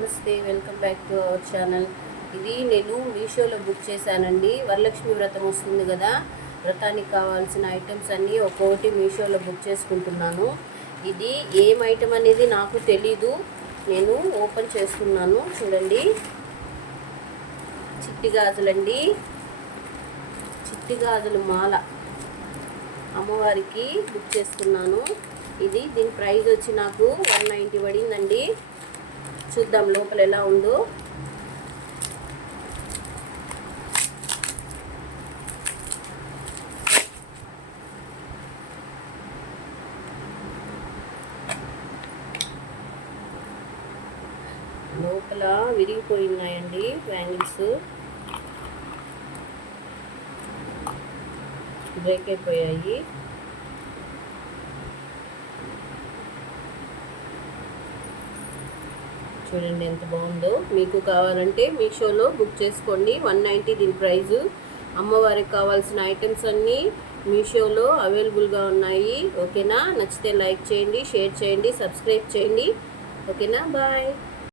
నమస్తే, welcome back to our channel. ఇది నేను మీషోలో బుక్ చేశానండి. వరలక్ష్మి వ్రతం వస్తుంది కదా, వ్రతానికి కావాల్సిన ఐటమ్స్ అన్నీ ఒక్కొక్కటి మీషోలో బుక్ చేసుకుంటున్నాను. ఇది ఏం ఐటమ్ అనేది నాకు తెలీదు, నేను ఓపెన్ చేస్తున్నాను. చూడండి, చిట్టి గాజులండి, చిట్టి గాజులు మాల అమ్మవారికి బుక్ చేస్తున్నాను. దీని ప్రైస్ వచ్చి నాకు 190 పడిందండి. చూద్దాం లోపల ఎలా ఉందో. లోపల విరిగిపోయినాయండి బ్యాంగిల్స్, బ్రేక్ అయిపోయాయి. చూడండి ఎంత బాగుందో. మీకు కావాలంటే మీషోలో బుక్ చేసుకోండి. 190 దీని ప్రైజు. అమ్మవారికి కావాల్సిన ఐటమ్స్ అన్నీ మీషోలో అవైలబుల్గా ఉన్నాయి. ఓకేనా? నచ్చితే లైక్ చేయండి, షేర్ చేయండి, సబ్స్క్రైబ్ చేయండి. ఓకేనా? బాయ్.